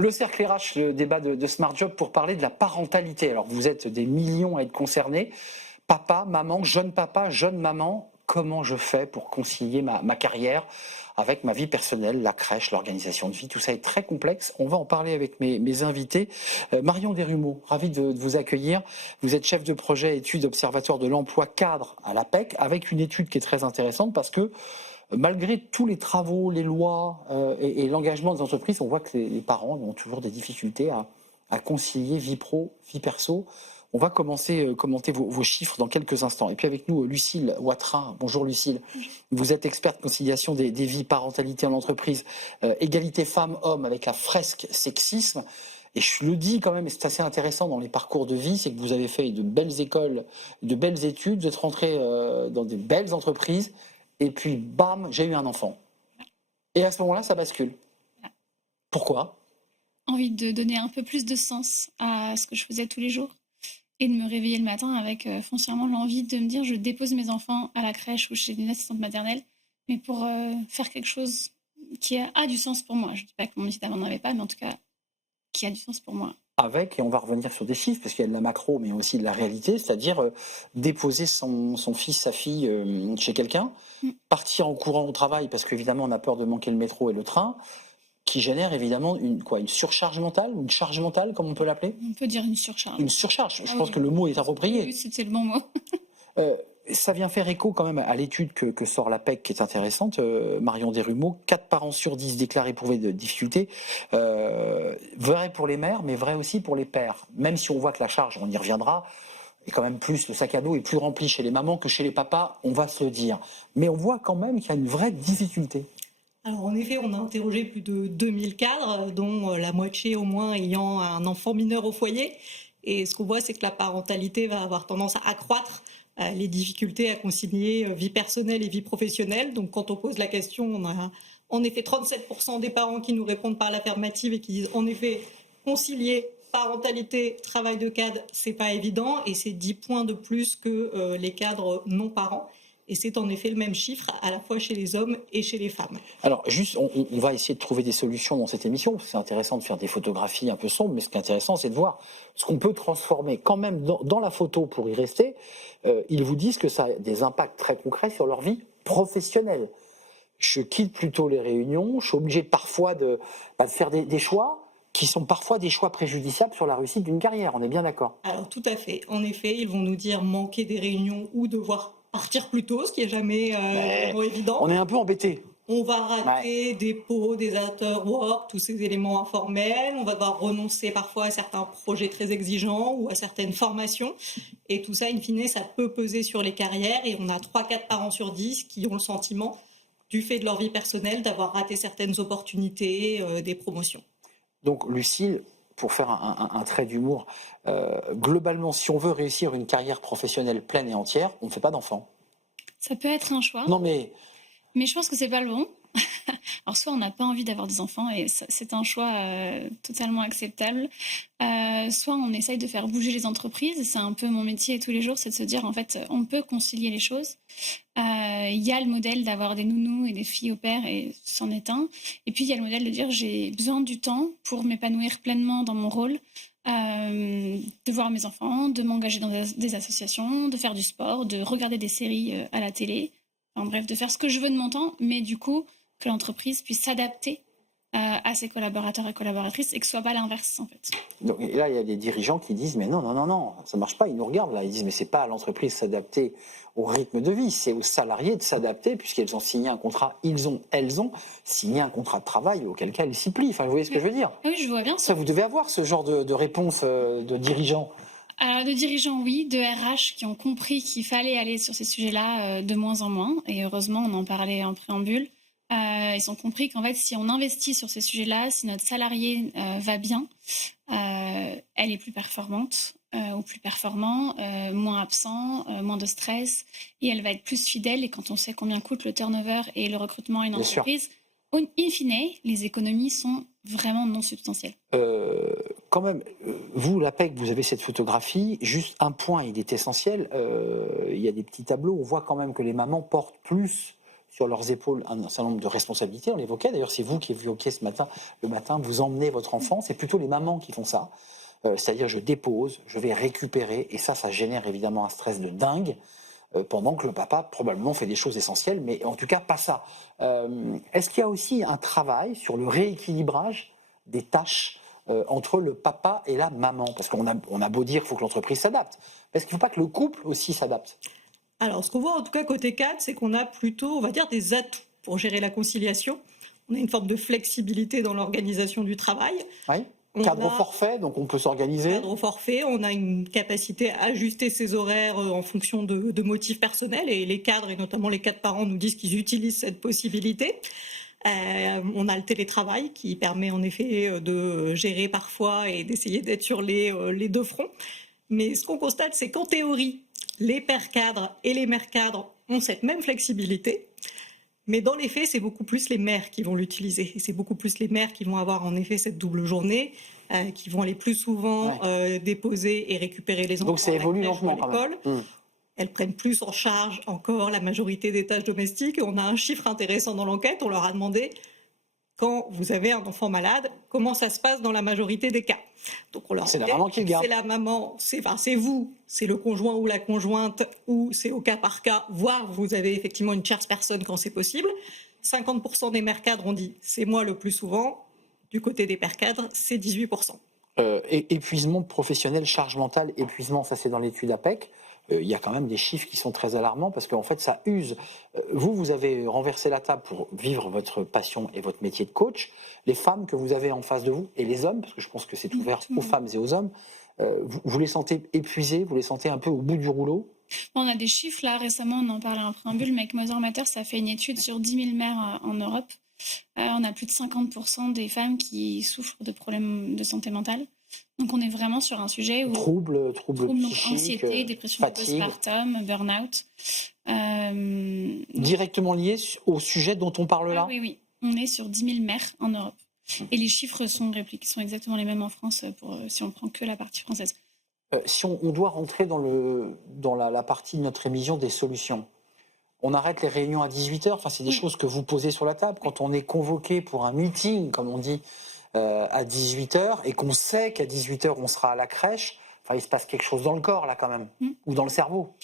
Le cercle RH, le débat de Smart Job pour parler de la parentalité. Alors vous êtes des millions à être concernés. Papa, maman, jeune maman, comment je fais pour concilier ma carrière avec ma vie personnelle, la crèche, l'organisation de vie, tout ça est très complexe. On va en parler avec mes invités. Marion Desrumeaux, ravi de vous accueillir. Vous êtes chef de projet études observatoire de l'emploi cadre à l'APEC, avec une étude qui est très intéressante parce que malgré tous les travaux, les lois et l'engagement des entreprises, on voit que les parents ont toujours des difficultés à concilier vie pro, vie perso. On va commencer commenter vos chiffres dans quelques instants. Et puis avec nous, Lucille Ouattara. Bonjour Lucille. Vous êtes experte conciliation des vies, parentalité en entreprise, égalité femmes-hommes avec la fresque sexisme. Et je le dis quand même, et c'est assez intéressant dans les parcours de vie, c'est que vous avez fait de belles écoles, de belles études, vous êtes rentré dans de belles entreprises, et puis bam, j'ai eu un enfant. Et à ce moment-là, ça bascule. Pourquoi ? Envie de donner un peu plus de sens à ce que je faisais tous les jours et de me réveiller le matin avec foncièrement l'envie de me dire je dépose mes enfants à la crèche ou chez une assistante maternelle, mais pour faire quelque chose qui a du sens pour moi. Je ne dis pas que mon métier d'avant n'en avait pas, mais en tout cas qui a du sens pour moi. Avec, et on va revenir sur des chiffres, parce qu'il y a de la macro, mais aussi de la réalité, c'est-à-dire déposer son fils, sa fille chez quelqu'un, partir en courant au travail, parce qu'évidemment on a peur de manquer le métro et le train, qui génère évidemment une surcharge mentale, ou une charge mentale, comme on peut l'appeler ? On peut dire une surcharge. Une surcharge, je pense que le mot est approprié. Oui, c'était le bon mot. Ça vient faire écho quand même à l'étude que sort l'APEC, qui est intéressante. Marion Desrumeaux, 4 parents sur 10 déclarent éprouver de difficultés. Vrai pour les mères, mais vrai aussi pour les pères. Même si on voit que la charge, on y reviendra, est quand même plus, le sac à dos est plus rempli chez les mamans que chez les papas, on va se le dire. Mais on voit quand même qu'il y a une vraie difficulté. Alors en effet, on a interrogé plus de 2000 cadres, dont la moitié au moins ayant un enfant mineur au foyer. Et ce qu'on voit, c'est que la parentalité va avoir tendance à accroître les difficultés à concilier vie personnelle et vie professionnelle. Donc quand on pose la question, on a en effet 37% des parents qui nous répondent par l'affirmative et qui disent en effet concilier parentalité, travail de cadre, c'est pas évident, et c'est 10 points de plus que les cadres non parents. Et c'est en effet le même chiffre à la fois chez les hommes et chez les femmes. Alors juste, on va essayer de trouver des solutions dans cette émission, parce que c'est intéressant de faire des photographies un peu sombres, mais ce qui est intéressant, c'est de voir ce qu'on peut transformer quand même dans la photo pour y rester. Ils vous disent que ça a des impacts très concrets sur leur vie professionnelle. Je quitte plutôt les réunions, je suis obligé parfois de faire des choix qui sont parfois des choix préjudiciables sur la réussite d'une carrière, on est bien d'accord ? Alors tout à fait. En effet, ils vont nous dire manquer des réunions ou devoir partir plus tôt, ce qui n'est jamais évident. On est un peu embêté. On va rater des pots, des after-work, tous ces éléments informels. On va devoir renoncer parfois à certains projets très exigeants ou à certaines formations. Et tout ça, in fine, ça peut peser sur les carrières. Et on a 3-4 parents sur 10 qui ont le sentiment, du fait de leur vie personnelle, d'avoir raté certaines opportunités, des promotions. Donc Lucille, pour faire un trait d'humour, globalement, si on veut réussir une carrière professionnelle pleine et entière, on ne fait pas d'enfants. Ça peut être un choix. Non mais je pense que c'est pas le bon. Alors soit on n'a pas envie d'avoir des enfants et c'est un choix totalement acceptable, soit on essaye de faire bouger les entreprises. C'est un peu mon métier tous les jours, c'est de se dire en fait on peut concilier les choses. Il y a le modèle d'avoir des nounous et des filles au père et c'en est un. Et puis il y a le modèle de dire j'ai besoin du temps pour m'épanouir pleinement dans mon rôle, de voir mes enfants, de m'engager dans des associations, de faire du sport, de regarder des séries à la télé. En bref, de faire ce que je veux de mon temps, mais du coup, que l'entreprise puisse s'adapter à ses collaborateurs et collaboratrices et que ce soit pas l'inverse, en fait. Donc, et là, il y a des dirigeants qui disent mais non, ça marche pas. Ils nous regardent là, ils disent mais c'est pas à l'entreprise de s'adapter au rythme de vie, c'est aux salariés de s'adapter puisqu'elles ont signé un contrat, elles ont signé un contrat de travail auquel cas elles s'y plient. Enfin, vous voyez ce que je veux dire ? Oui, je vois bien. Ça, vous devez avoir ce genre de réponse de dirigeants. De dirigeants, oui, de RH qui ont compris qu'il fallait aller sur ces sujets-là de moins en moins. Et heureusement, on en parlait en préambule. Ils ont compris qu'en fait, si on investit sur ces sujets-là, si notre salarié va bien, elle est plus performante ou plus performant, moins absent, moins de stress. Et elle va être plus fidèle. Et quand on sait combien coûte le turnover et le recrutement à une entreprise, in fine, les économies sont vraiment non substantielles. Quand même, vous, l'APEC, vous avez cette photographie. Juste un point, il est essentiel. Il y a des petits tableaux. On voit quand même que les mamans portent plus sur leurs épaules un certain nombre de responsabilités. On l'évoquait, d'ailleurs, c'est vous qui évoquiez le matin, vous emmenez votre enfant. C'est plutôt les mamans qui font ça. C'est-à-dire, je dépose, je vais récupérer, et ça génère évidemment un stress de dingue, pendant que le papa probablement fait des choses essentielles, mais en tout cas pas ça. Est-ce qu'il y a aussi un travail sur le rééquilibrage des tâches entre le papa et la maman? Parce qu'on a beau dire qu'il faut que l'entreprise s'adapte. Est-ce qu'il ne faut pas que le couple aussi s'adapte? Alors, ce qu'on voit en tout cas côté cadre, c'est qu'on a plutôt, on va dire, des atouts pour gérer la conciliation. On a une forme de flexibilité dans l'organisation du travail. Oui. Cadre au forfait, donc on peut s'organiser. Cadre au forfait, on a une capacité à ajuster ses horaires en fonction de motifs personnels, et les cadres, et notamment les cadres parents, nous disent qu'ils utilisent cette possibilité. On a le télétravail qui permet en effet de gérer parfois et d'essayer d'être sur les deux fronts. Mais ce qu'on constate, c'est qu'en théorie, les pères cadres et les mères cadres ont cette même flexibilité. Mais dans les faits, c'est beaucoup plus les mères qui vont l'utiliser. Et c'est beaucoup plus les mères qui vont avoir en effet cette double journée, qui vont aller plus souvent déposer et récupérer les enfants. Donc ça évolue lentement à l'école. Elles prennent plus en charge encore la majorité des tâches domestiques. Et on a un chiffre intéressant dans l'enquête. On leur a demandé, quand vous avez un enfant malade, comment ça se passe dans la majorité des cas. Donc on leur c'est la maman qui le garde. C'est la maman, c'est vous, c'est le conjoint ou la conjointe, ou c'est au cas par cas, voire vous avez effectivement une tierce personne quand c'est possible. 50% des mères cadres ont dit c'est moi le plus souvent. Du côté des pères cadres, c'est 18%. Épuisement professionnel, charge mentale, épuisement, ça c'est dans l'étude APEC. Il y a quand même des chiffres qui sont très alarmants parce qu'en fait ça use. Vous avez renversé la table pour vivre votre passion et votre métier de coach. Les femmes que vous avez en face de vous et les hommes, parce que je pense que c'est ouvert aux femmes et aux hommes, vous les sentez épuisés, vous les sentez un peu au bout du rouleau? On a des chiffres là, récemment on en parlait en préambule, mais avec Mother Matter, ça fait une étude sur 10 000 mères en Europe. On a plus de 50% des femmes qui souffrent de problèmes de santé mentale. Donc on est vraiment sur un sujet où troubles psychiques, anxiété, dépression postpartum, burn-out. Directement liés au sujet dont on parle là. Oui, on est sur 10 000 mères en Europe. Et les chiffres sont exactement les mêmes en France si on prend que la partie française. Si on doit rentrer dans la partie de notre émission des solutions, on arrête les réunions à 18h. Enfin, c'est des choses que vous posez sur la table. Quand on est convoqué pour un meeting, comme on dit, à 18h, et qu'on sait qu'à 18h, on sera à la crèche, enfin, il se passe quelque chose dans le corps, là, quand même, ou dans le cerveau.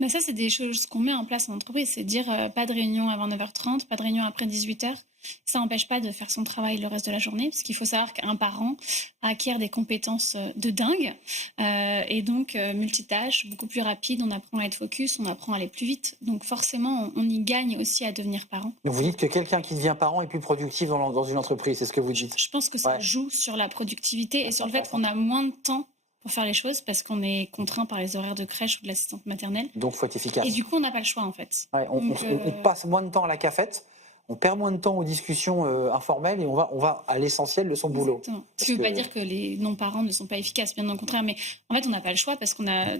Mais ça, c'est des choses qu'on met en place en entreprise. C'est dire pas de réunion avant 9h30, pas de réunion après 18h. Ça n'empêche pas de faire son travail le reste de la journée, parce qu'il faut savoir qu'un parent acquiert des compétences de dingue, et donc multitâche, beaucoup plus rapide, on apprend à être focus, on apprend à aller plus vite. Donc forcément, on y gagne aussi à devenir parent. Donc vous dites que quelqu'un qui devient parent est plus productif dans une entreprise, c'est ce que vous dites? Je pense que ça joue sur la productivité et sur le fait qu'on a moins de temps pour faire les choses parce qu'on est contraint par les horaires de crèche ou de l'assistante maternelle. Donc il faut être efficace. Et du coup, on n'a pas le choix en fait. On passe moins de temps à la cafette, on perd moins de temps aux discussions informelles et on va à l'essentiel de son boulot. Ce qui ne veut pas dire que les non-parents ne sont pas efficaces, bien au contraire, mais en fait on n'a pas le choix parce qu'on a,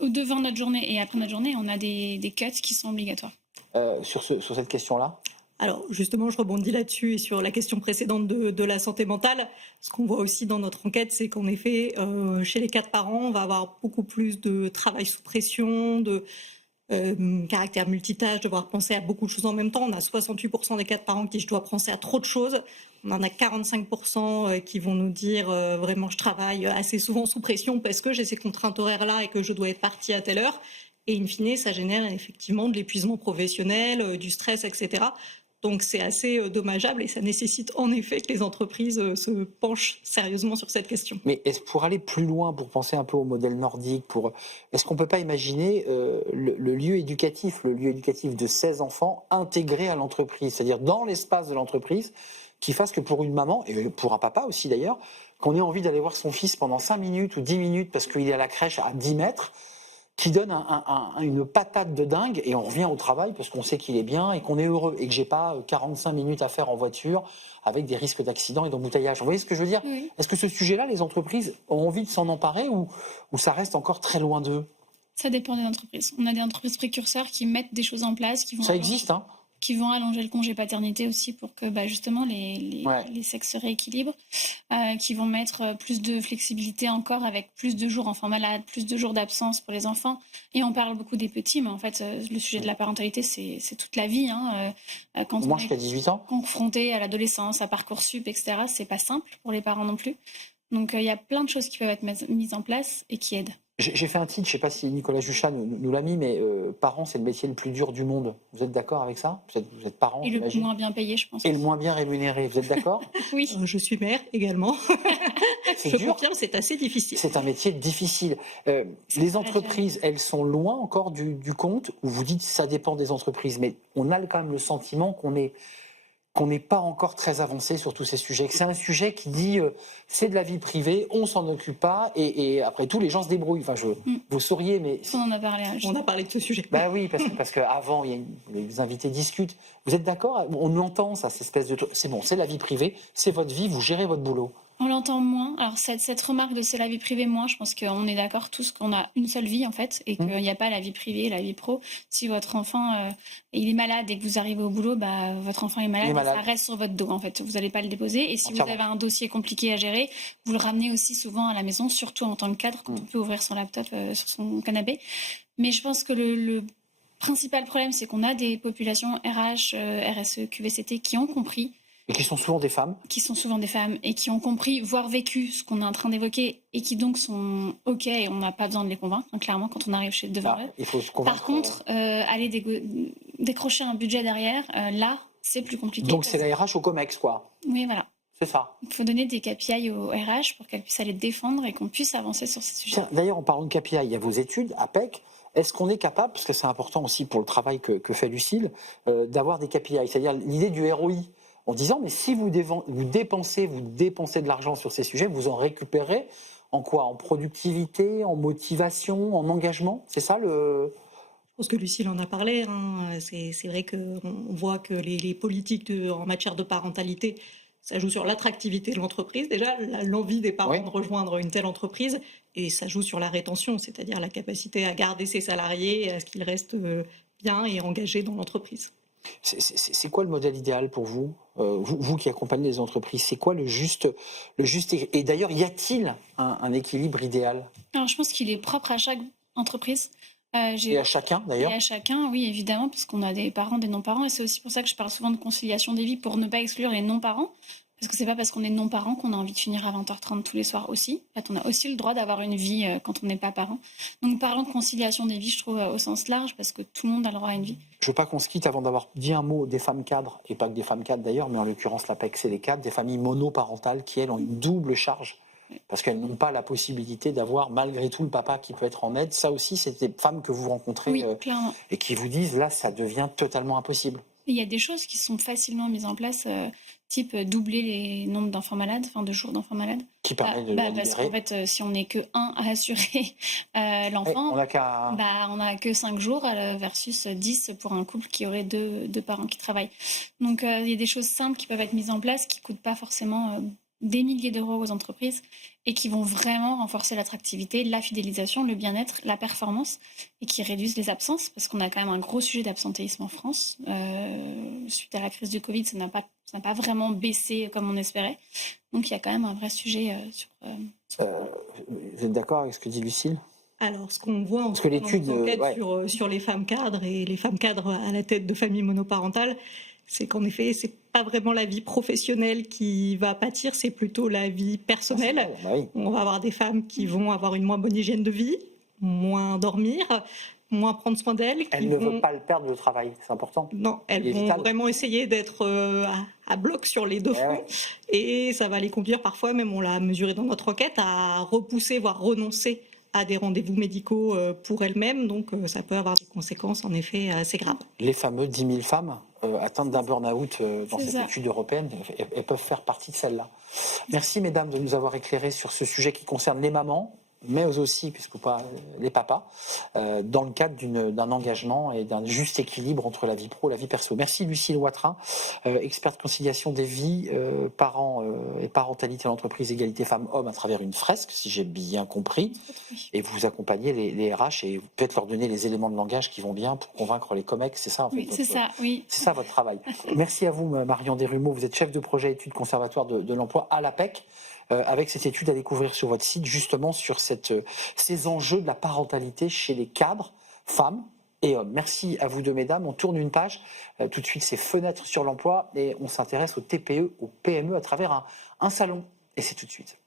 devant notre journée et après notre journée, on a des cuts qui sont obligatoires. Sur cette question-là? Alors justement, je rebondis là-dessus et sur la question précédente de la santé mentale. Ce qu'on voit aussi dans notre enquête, c'est qu'en effet, chez les cadres parents, on va avoir beaucoup plus de travail sous pression, de caractère multitâche, devoir penser à beaucoup de choses en même temps. On a 68% des cadres parents qui disent « je dois penser à trop de choses ». On en a 45% qui vont nous dire vraiment je travaille assez souvent sous pression parce que j'ai ces contraintes horaires-là et que je dois être partie à telle heure. Et in fine, ça génère effectivement de l'épuisement professionnel, du stress, etc. Donc c'est assez dommageable et ça nécessite en effet que les entreprises se penchent sérieusement sur cette question. Mais pour aller plus loin, pour penser un peu au modèle nordique, est-ce qu'on ne peut pas imaginer le lieu éducatif de 16 enfants intégré à l'entreprise, c'est-à-dire dans l'espace de l'entreprise, qui fasse que pour une maman, et pour un papa aussi d'ailleurs, qu'on ait envie d'aller voir son fils pendant 5 minutes ou 10 minutes parce qu'il est à la crèche à 10 mètres, qui donne une patate de dingue, et on revient au travail parce qu'on sait qu'il est bien et qu'on est heureux, et que j'ai pas 45 minutes à faire en voiture avec des risques d'accident et d'embouteillage. Vous voyez ce que je veux dire? Oui. Est-ce que ce sujet-là, les entreprises ont envie de s'en emparer ou ça reste encore très loin d'eux? Ça dépend des entreprises. On a des entreprises précurseurs qui mettent des choses en place. Ça existe, hein? qui vont allonger le congé paternité aussi pour que justement Ouais. les sexes se rééquilibrent, qui vont mettre plus de flexibilité encore avec plus de jours enfants malades, plus de jours d'absence pour les enfants. Et on parle beaucoup des petits, mais en fait, le sujet de la parentalité, c'est toute la vie. Hein. Quand Moi, on jusqu'à est 18 ans. confronté à l'adolescence, à Parcoursup, etc., c'est pas simple pour les parents non plus. Donc, il y a plein de choses qui peuvent être mises en place et qui aident. J'ai fait un titre, je ne sais pas si Nicolas Juchat nous l'a mis, mais parent, c'est le métier le plus dur du monde. Vous êtes d'accord avec ça? Vous êtes parent, Et le j'imagine. moins bien payé, je pense. Et le moins bien rémunéré. Vous êtes d'accord? Oui. Je suis mère également. C'est Je dur. confirme, c'est assez difficile. C'est un métier difficile. Les entreprises, elles sont loin encore du compte, où vous dites que ça dépend des entreprises, mais on a quand même le sentiment qu'on n'est pas encore très avancé sur tous ces sujets. Que c'est un sujet qui dit c'est de la vie privée, on s'en occupe pas, et après tout, les gens se débrouillent. Enfin, vous souriez, mais On en a parlé. On a parlé de ce sujet. bah oui, parce qu'avant, les invités discutent. Vous êtes d'accord? On entend ça, cette espèce de... C'est bon, c'est la vie privée, c'est votre vie, vous gérez votre boulot. On l'entend moins. Alors cette remarque de c'est la vie privée moins, je pense qu'on est d'accord tous qu'on a une seule vie en fait et qu'il n'y a pas la vie privée, la vie pro. Si votre enfant il est malade et que vous arrivez au boulot, votre enfant est malade, et ça reste sur votre dos en fait. Vous n'allez pas le déposer. Et si vous avez un dossier compliqué à gérer, vous le ramenez aussi souvent à la maison, surtout en tant que cadre, quand on peut ouvrir son laptop sur son canapé. Mais je pense que le principal problème, c'est qu'on a des populations RH, RSE, QVCT qui ont compris. Et qui sont souvent des femmes. Qui sont souvent des femmes et qui ont compris, voire vécu ce qu'on est en train d'évoquer et qui donc sont OK et on n'a pas besoin de les convaincre, hein, clairement, quand on arrive devant eux. Il faut se convaincre. Par contre, aller décrocher un budget derrière, là, c'est plus compliqué. Donc c'est la RH au COMEX, quoi. Oui, voilà. C'est ça. Il faut donner des KPI aux RH pour qu'elles puissent aller défendre et qu'on puisse avancer sur ces sujets. Tiens, d'ailleurs, en parlant de KPI, il y a vos études, APEC. Est-ce qu'on est capable, parce que c'est important aussi pour le travail que fait Lucile, d'avoir des KPI, c'est-à-dire l'idée du ROI, en disant, mais si vous dépensez de l'argent sur ces sujets, vous en récupérez en quoi? En productivité, en motivation, en engagement? C'est ça le... Je pense que Lucile en a parlé. Hein. C'est vrai qu'on voit que les politiques en matière de parentalité, ça joue sur l'attractivité de l'entreprise, déjà, l'envie des parents de rejoindre une telle entreprise, et ça joue sur la rétention, c'est-à-dire la capacité à garder ses salariés et à ce qu'ils restent bien et engagés dans l'entreprise. C'est quoi le modèle idéal pour vous, vous qui accompagnez les entreprises? C'est quoi le juste et d'ailleurs, y a-t-il un équilibre idéal? Alors, je pense qu'il est propre à chaque entreprise. Et à chacun, d'ailleurs? Et à chacun, oui, évidemment, parce qu'on a des parents, des non-parents, et c'est aussi pour ça que je parle souvent de conciliation des vies, pour ne pas exclure les non-parents, parce que c'est pas parce qu'on est non-parent qu'on a envie de finir à 20h30 tous les soirs aussi. En fait, on a aussi le droit d'avoir une vie quand on n'est pas parent. Donc, parlons de conciliation des vies, je trouve, au sens large, parce que tout le monde a le droit à une vie. Je veux pas qu'on se quitte avant d'avoir dit un mot des femmes cadres, et pas que des femmes cadres d'ailleurs, mais en l'occurrence l'APEC, c'est les cadres, des familles monoparentales qui, elles, ont une double charge, parce qu'elles n'ont pas la possibilité d'avoir malgré tout le papa qui peut être en aide. Ça aussi, c'est des femmes que vous rencontrez et qui vous disent, là, ça devient totalement impossible. Il y a des choses qui sont facilement mises en place, type doubler les nombres d'enfants malades, enfin de jours d'enfants malades. Qui permet de parce qu'en fait, si on n'est que 1 à assurer l'enfant, on n'a que 5 jours versus 10 pour un couple qui aurait deux parents qui travaillent. Donc il y a des choses simples qui peuvent être mises en place qui ne coûtent pas forcément des milliers d'euros aux entreprises et qui vont vraiment renforcer l'attractivité, la fidélisation, le bien-être, la performance et qui réduisent les absences parce qu'on a quand même un gros sujet d'absentéisme en France. Suite à la crise du Covid, ça n'a pas vraiment baissé comme on espérait. Donc il y a quand même un vrai sujet sur... Vous êtes d'accord avec ce que dit Lucile ? Alors, ce qu'on voit parce que l'étude sur les femmes cadres et les femmes cadres à la tête de familles monoparentales, c'est qu'en effet, c'est pas vraiment la vie professionnelle qui va pâtir, c'est plutôt la vie personnelle. On va avoir des femmes qui vont avoir une moins bonne hygiène de vie, moins dormir, moins prendre soin d'elles. Elles ne veulent pas le perdre, le travail, c'est important. Non, elles vont vraiment essayer d'être à bloc sur les deux fronts. Et ça va les conduire parfois, même on l'a mesuré dans notre enquête, à repousser, voire renoncer à des rendez-vous médicaux pour elles-mêmes. Donc ça peut avoir des conséquences en effet assez graves. Les fameux 10 000 femmes atteintes d'un burn-out dans cette étude européenne, elles peuvent faire partie de celle-là. Merci mesdames de nous avoir éclairés sur ce sujet qui concerne les mamans, mais aussi, puisque pas les papas, dans le cadre d'un engagement et d'un juste équilibre entre la vie pro et la vie perso. Merci Lucille Watrin, experte conciliation des vies, parents et parentalité en entreprise, égalité femmes-hommes à travers une fresque, si j'ai bien compris. Et vous accompagnez les RH et vous peut-être leur donner les éléments de langage qui vont bien pour convaincre les comecs, c'est ça en fait, Oui, c'est ça, oui. C'est ça votre travail. Merci à vous Marion Desrumeaux, vous êtes chef de projet études conservatoire de l'emploi à l'APEC, avec cette étude à découvrir sur votre site, justement sur ces enjeux de la parentalité chez les cadres, femmes et hommes. Merci à vous deux mesdames, on tourne une page, tout de suite c'est fenêtres sur l'emploi et on s'intéresse aux TPE, aux PME à travers un salon, et c'est tout de suite.